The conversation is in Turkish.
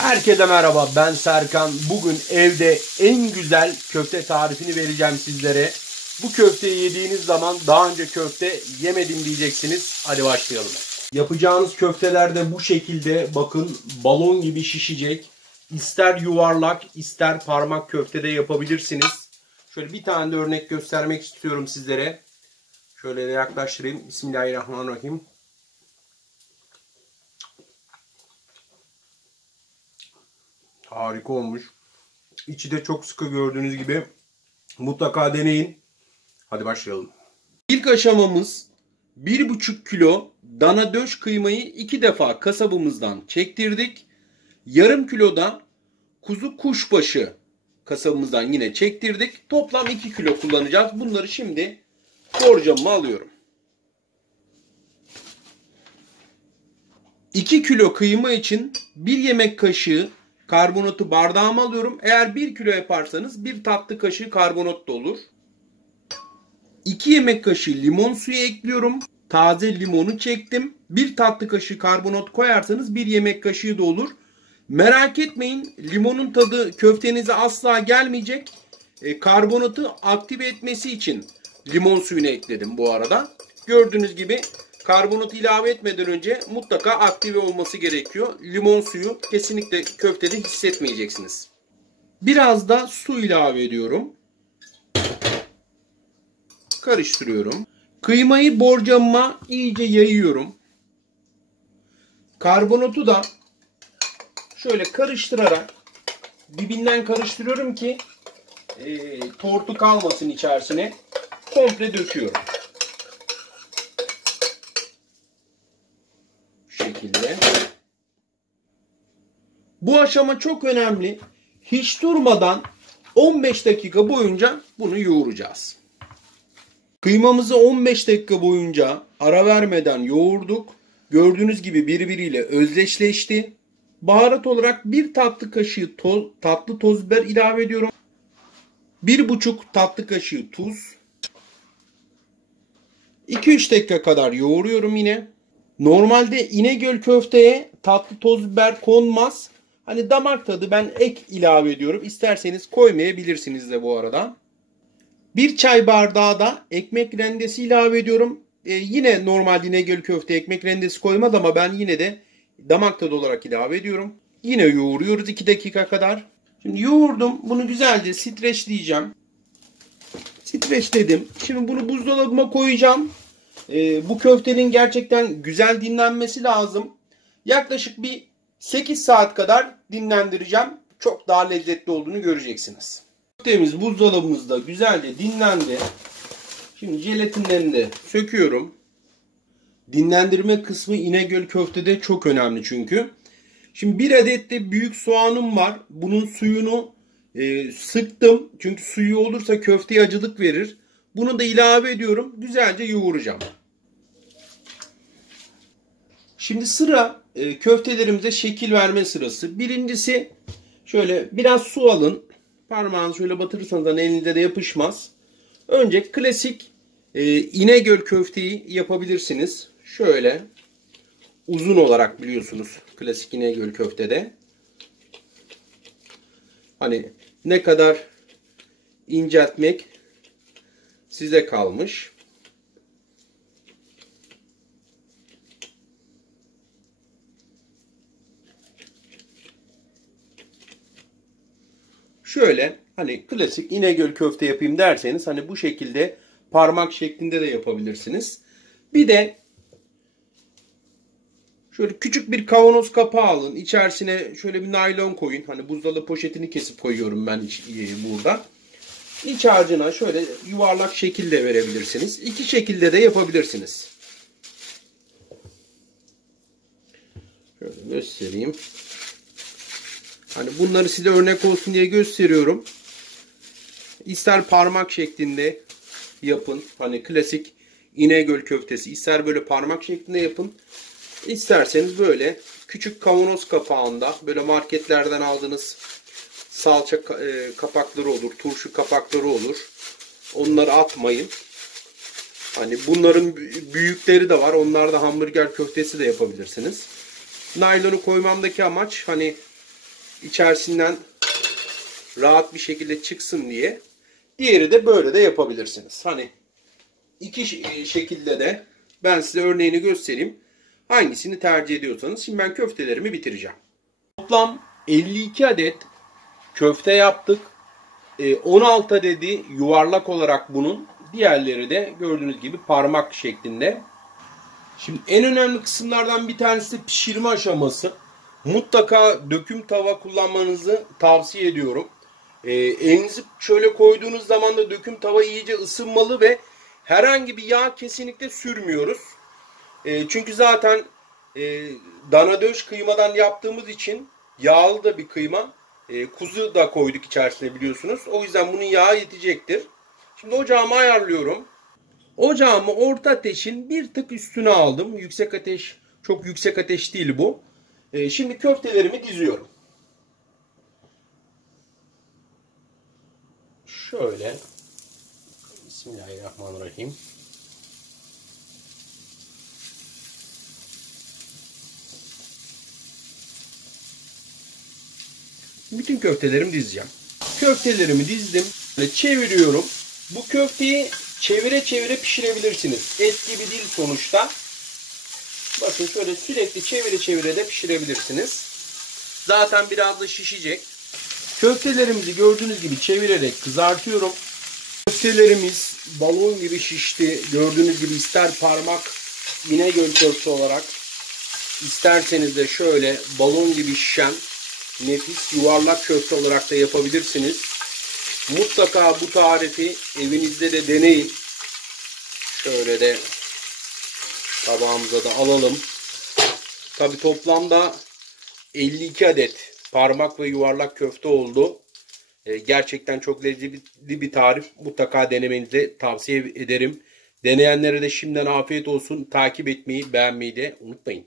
Herkese merhaba, ben Serkan. Bugün evde en güzel köfte tarifini vereceğim sizlere. Bu köfteyi yediğiniz zaman daha önce köfte yemedim diyeceksiniz. Hadi başlayalım. Yapacağınız köfteler de bu şekilde, bakın, balon gibi şişecek. İster yuvarlak ister parmak köfte de yapabilirsiniz. Şöyle bir tane de örnek göstermek istiyorum sizlere. Şöyle de yaklaştırayım. Bismillahirrahmanirrahim. Harika olmuş. İçi de çok sıkı, gördüğünüz gibi. Mutlaka deneyin. Hadi başlayalım. İlk aşamamız 1,5 kilo dana döş kıymayı 2 defa kasabımızdan çektirdik. Yarım kilo da kuzu kuşbaşı kasabımızdan yine çektirdik. Toplam 2 kilo kullanacağız. Bunları şimdi borcamıma alıyorum. 2 kilo kıyma için 1 yemek kaşığı karbonatı bardağıma alıyorum. Eğer 1 kilo yaparsanız 1 tatlı kaşığı karbonat da olur. 2 yemek kaşığı limon suyu ekliyorum. Taze limonu çektim. 1 tatlı kaşığı karbonat koyarsanız 1 yemek kaşığı da olur. Merak etmeyin, limonun tadı köftenize asla gelmeyecek. Karbonatı aktive etmesi için limon suyunu ekledim bu arada. Gördüğünüz gibi karbonatı ilave etmeden önce mutlaka aktive olması gerekiyor. Limon suyu kesinlikle köftede hissetmeyeceksiniz. Biraz da su ilave ediyorum. Karıştırıyorum. Kıymayı borcamıma iyice yayıyorum. Karbonatı da şöyle karıştırarak dibinden karıştırıyorum ki tortu kalmasın içerisine. Komple döküyorum. Şu şekilde. Bu aşama çok önemli. Hiç durmadan 15 dakika boyunca bunu yoğuracağız. Kıymamızı 15 dakika boyunca ara vermeden yoğurduk. Gördüğünüz gibi birbiriyle özdeşleşti. Baharat olarak 1 tatlı kaşığı tatlı toz biber ilave ediyorum. 1,5 tatlı kaşığı tuz. 2-3 dakika kadar yoğuruyorum yine. Normalde İnegöl köfteye tatlı toz biber konmaz. Hani damak tadı, ben ek ilave ediyorum. İsterseniz koymayabilirsiniz de bu arada. 1 çay bardağı da ekmek rendesi ilave ediyorum. Yine normalde İnegöl köfte ekmek rendesi koymaz ama ben yine de damak tadı olarak ilave ediyorum. Yine yoğuruyoruz 2 dakika kadar. Şimdi yoğurdum. Bunu güzelce streçleyeceğim. Streçledim. Şimdi bunu buzdolabıma koyacağım. Bu köftenin gerçekten güzel dinlenmesi lazım. Yaklaşık bir 8 saat kadar dinlendireceğim. Çok daha lezzetli olduğunu göreceksiniz. Köftemiz buzdolabımızda güzelce dinlendi. Şimdi jelatinlerini de söküyorum. Dinlendirme kısmı İnegöl köftede çok önemli çünkü. Şimdi 1 adet de büyük soğanım var. Bunun suyunu sıktım. Çünkü suyu olursa köfteye acılık verir. Bunu da ilave ediyorum. Güzelce yoğuracağım. Şimdi sıra köftelerimize şekil verme sırası. Birincisi, şöyle biraz su alın. Parmağınızı şöyle batırırsanız da elinize de yapışmaz. Önce klasik İnegöl köfteyi yapabilirsiniz. Şöyle uzun olarak, biliyorsunuz klasik İnegöl köftede. Hani ne kadar inceltmek size kalmış. Şöyle hani klasik İnegöl köfte yapayım derseniz hani bu şekilde parmak şeklinde de yapabilirsiniz. Bir de şöyle küçük bir kavanoz kapağı alın. İçerisine şöyle bir naylon koyun. Hani buzdolabı poşetini kesip koyuyorum ben burada. İç harcına şöyle yuvarlak şekilde verebilirsiniz. İki şekilde de yapabilirsiniz. Şöyle göstereyim. Hani bunları size örnek olsun diye gösteriyorum. İster parmak şeklinde yapın. Hani klasik İnegöl köftesi. İster böyle parmak şeklinde yapın. İsterseniz böyle küçük kavanoz kapağında, böyle marketlerden aldığınız salça kapakları olur, turşu kapakları olur. Onları atmayın. Hani bunların büyükleri de var. Onlarda hamburger köftesi de yapabilirsiniz. Naylonu koymamdaki amaç hani içerisinden rahat bir şekilde çıksın diye. Diğeri de böyle de yapabilirsiniz. Hani iki şekilde de ben size örneğini göstereyim. Hangisini tercih ediyorsanız. Şimdi ben köftelerimi bitireceğim. Toplam 52 adet köfte yaptık. 16 adedi yuvarlak olarak bunun. Diğerleri de gördüğünüz gibi parmak şeklinde. Şimdi en önemli kısımlardan bir tanesi de pişirme aşaması. Mutlaka döküm tava kullanmanızı tavsiye ediyorum. Elinizi şöyle koyduğunuz zaman da döküm tava iyice ısınmalı ve herhangi bir yağ kesinlikle sürmüyoruz. Çünkü zaten dana döş kıymadan yaptığımız için yağlı da bir kıyma. Kuzu da koyduk içerisine biliyorsunuz. O yüzden bunun yağı yetecektir. Şimdi ocağımı ayarlıyorum. Ocağımı orta ateşin bir tık üstüne aldım. Yüksek ateş, çok yüksek ateş değil bu. Şimdi köftelerimi diziyorum. Şöyle. Bismillahirrahmanirrahim. Bütün köftelerimi dizeceğim. Köftelerimi dizdim. Böyle çeviriyorum. Bu köfteyi çevire çevire pişirebilirsiniz. Et gibi değil sonuçta. Bakın şöyle sürekli çevire çevire de pişirebilirsiniz. Zaten biraz da şişecek. Köftelerimizi gördüğünüz gibi çevirerek kızartıyorum. Köftelerimiz balon gibi şişti. Gördüğünüz gibi ister parmak İnegöl köfte olarak, isterseniz de şöyle balon gibi şişen nefis yuvarlak köfte olarak da yapabilirsiniz. Mutlaka bu tarifi evinizde de deneyin. Şöyle de tabağımıza da alalım. Tabi toplamda 52 adet parmak ve yuvarlak köfte oldu. Gerçekten çok lezzetli bir tarif. Mutlaka denemenizi tavsiye ederim. Deneyenlere de şimdiden afiyet olsun. Takip etmeyi, beğenmeyi de unutmayın.